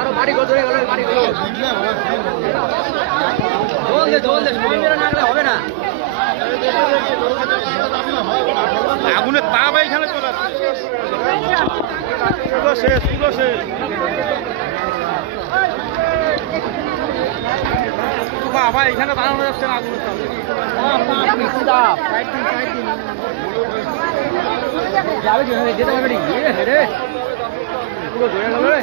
আরো বাড়ি করে ধরে গেল বাড়ি করে জল দে সময় মেরে না গেলে হবে না। আগুনের তাপ এইখানে চলে আসছে। পুরো শেষ পুরো শেষ। বাবা এখানে দাঁড়ানো যাচ্ছে না আগুনের তাপ। যাবে কি যেতে পারবে রে পুরো ধরে গেল রে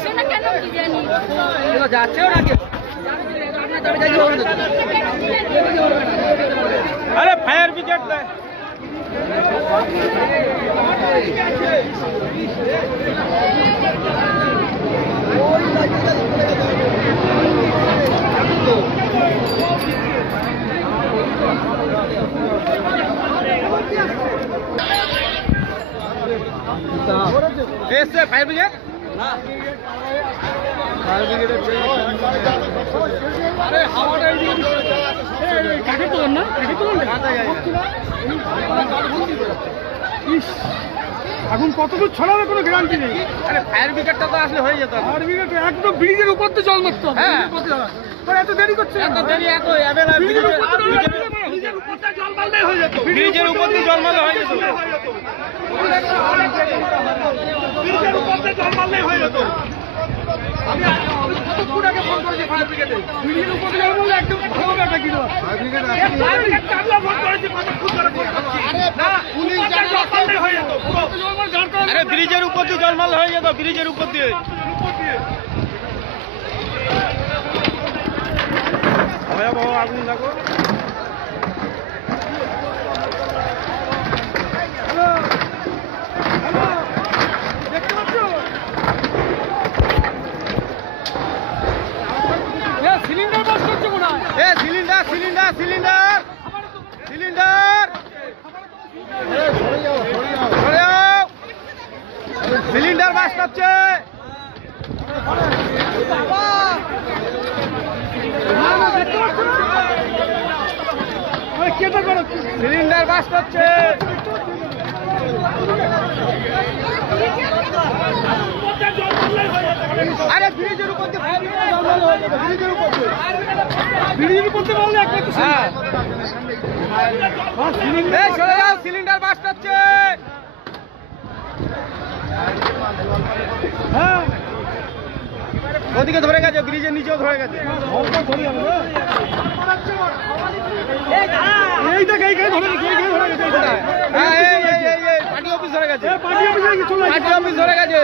যাচ্ছেও নাকি আরে ফায়ার ব্রিগেড দেয়। এসছে ফায়ার ব্রিগেড না ফায়ার ব্রিগেডের আরে হাওয়াটা কাকে তোলেন না কাকে তোলেন আগুন কতদূর ছড়াবে কোনো গ্যারান্টি নেই। আরে ফায়ার ব্রিগেডটা তো আসলে হয়ে যেত। ফায়ার ব্রিগেড একদম ব্রিজের উপর তো জল মারতে হবে। হ্যাঁ এত দেরি করছে এত দেরি এত ব্রিজের উপর জল মারলেই হয়ে যেত। ব্রিজের উপর দিয়ে জল মারলে হয়ে যেত। ব্রিজের উপর দিয়ে জল মারলেই হয়ে যেত। আমি কতক্ষণ আগে ফোন করেছি ফায়ার ব্রিগেডে। ব্রিজের উপর দিয়ে জল মারলে একদম ভালো ব্যাপার কি ফায়ার ব্রিগেড আমরা ফোন করেছি কতক্ষণ ধরে ফোন করছি। না পুলিশ জল মারলে হয়ে যেত। আরে ব্রিজের উপর দিয়ে জল মারলে হয়ে যেত। ব্রিজের উপর দিয়ে ভয়াবহ আগুন দেখো। দেখতে পাচ্ছ সিলিন্ডার বাস করছে মনে হয়। এ সিলিন্ডার সিলিন্ডার সিলিন্ডার সিলিন্ডার সরে যাও। সিলিন্ডার বাস করছে। কেটে করো সিলিন্ডার বাস করছে। আরে ব্রিজের উপর দিয়ে ফায়ার ব্রিগেড জল মারলে হয়ে যেত। ব্রিজের উপর দিয়ে ব্রিজের উপর দিয়ে বললে একবার তো হ্যাঁ এই সরে যাও। সিলিন্ডার বাস করছে। হ্যাঁ ওদিকে ধরে গেছে ব্রিজের নিচেও ধরে গেছে। এই দেখ এইখানে ধরে গেছে এইখানে ধরে গেছে হ্যাঁ এই পার্টি অফিস ধরে গেছে। পার্টি অফিসে চলে পার্টি অফিস ধরে গেছে।